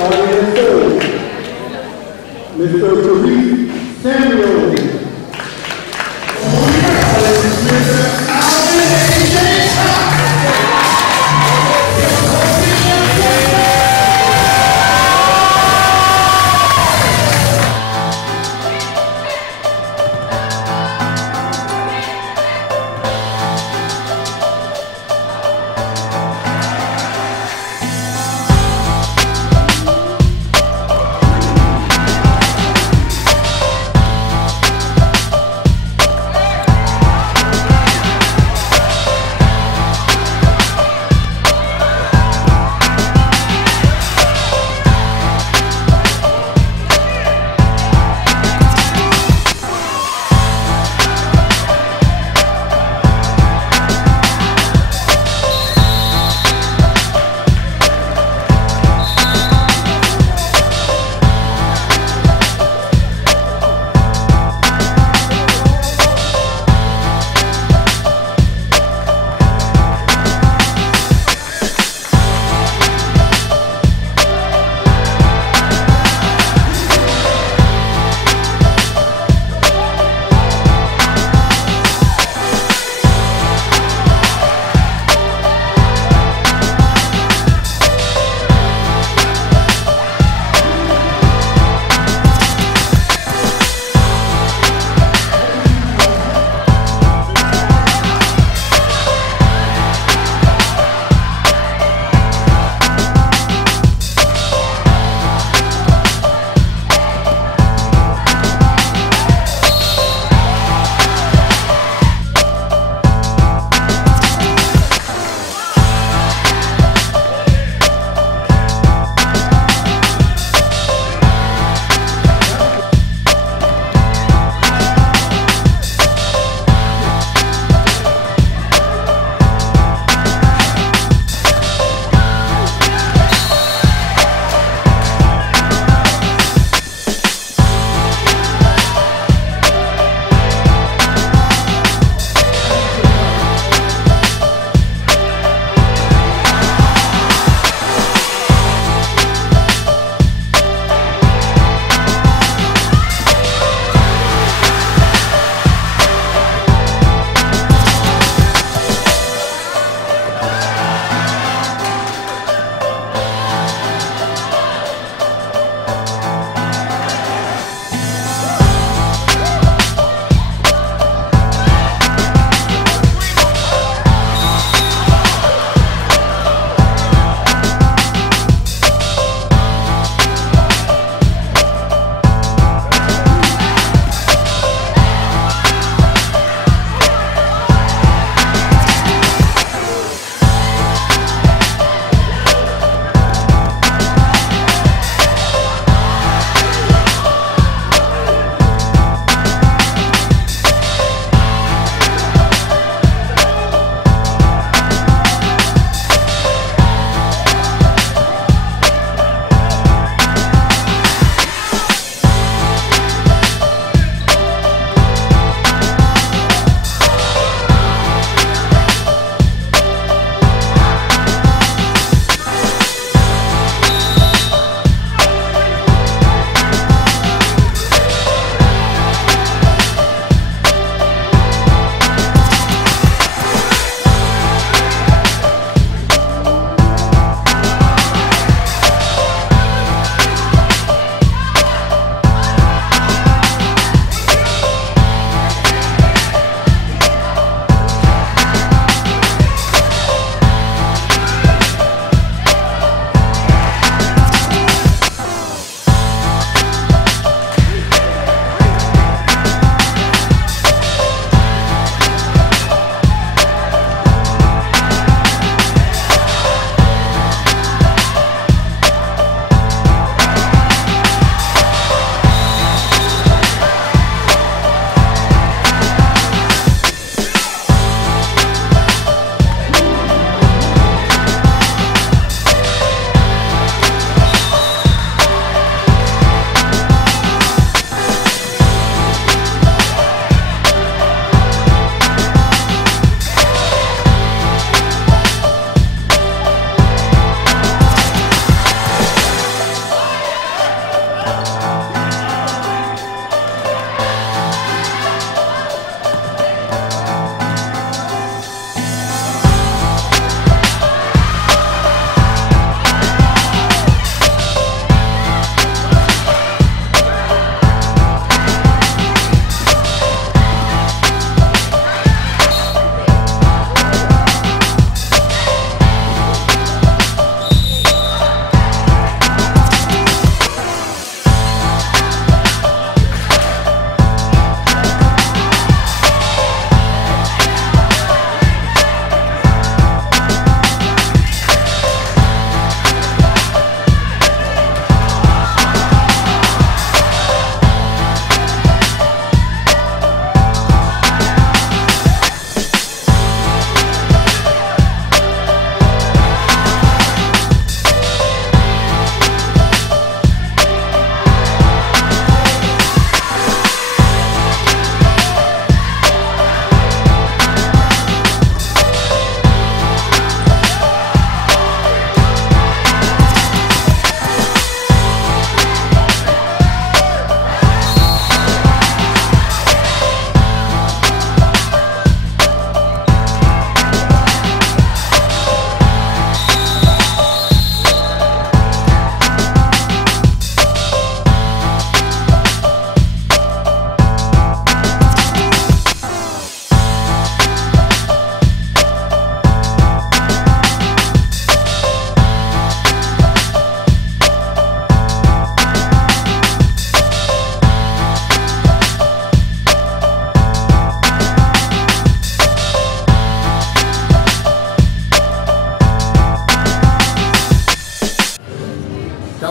Starting at third, Mr. Tariq Samuel.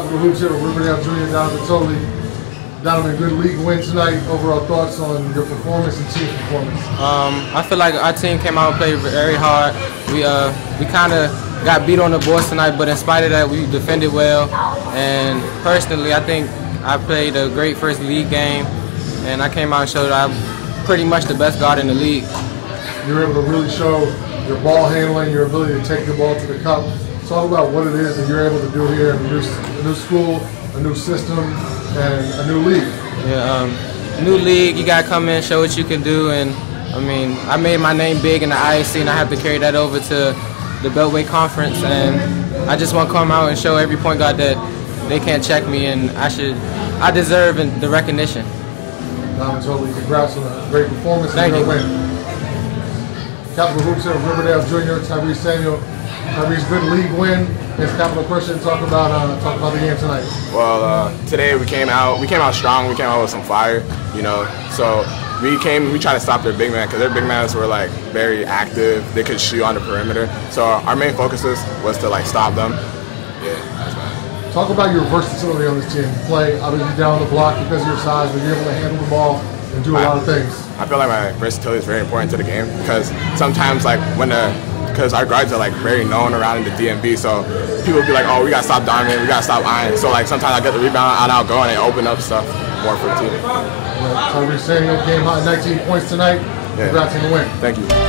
Capital Hoops here with Riverdale Junior Donovan Tolley. Donovan, good league win tonight. Overall thoughts on your performance and team performance? I feel like our team came out and played very hard. We kind of got beat on the boards tonight, but in spite of that, we defended well. And personally, I think I played a great first league game, and I came out and showed I'm pretty much the best guard in the league. You were able to really show your ball handling, your ability to take the ball to the cup. Talk about what it is that you're able to do here in a new school, a new system, and a new league. Yeah, new league, you gotta come in, show what you can do, and I mean, I made my name big in the IAC, and I have to carry that over to the Beltway Conference, and I just want to come out and show every point guard that they can't check me, and I deserve the recognition. Donovan Tolley, congrats on a great performance Thank and you. a win. Capital Hoops here, Riverdale Junior, Tyrese Samuel. Tyrese, good league win against Capital Christian. Talk about the game tonight. Well, today we came out strong. We came out with some fire, you know. So we tried to stop their big man because their big men were like very active. They could shoot on the perimeter. So our main focus was to like stop them. Yeah, that's bad. Talk about your versatility on this team. You play obviously down the block because of your size, but you're able to handle the ball and do a lot of things. I feel like my versatility is very important to the game because sometimes like because our guards are like very known around in the DMV, so people be like, oh, we gotta stop Donovan, we gotta stop Iron. So like sometimes I get the rebound and I'll go and open up stuff more for the team. Tyrese Samuel came hot 19 points tonight. Yeah. Congrats on the win. Thank you.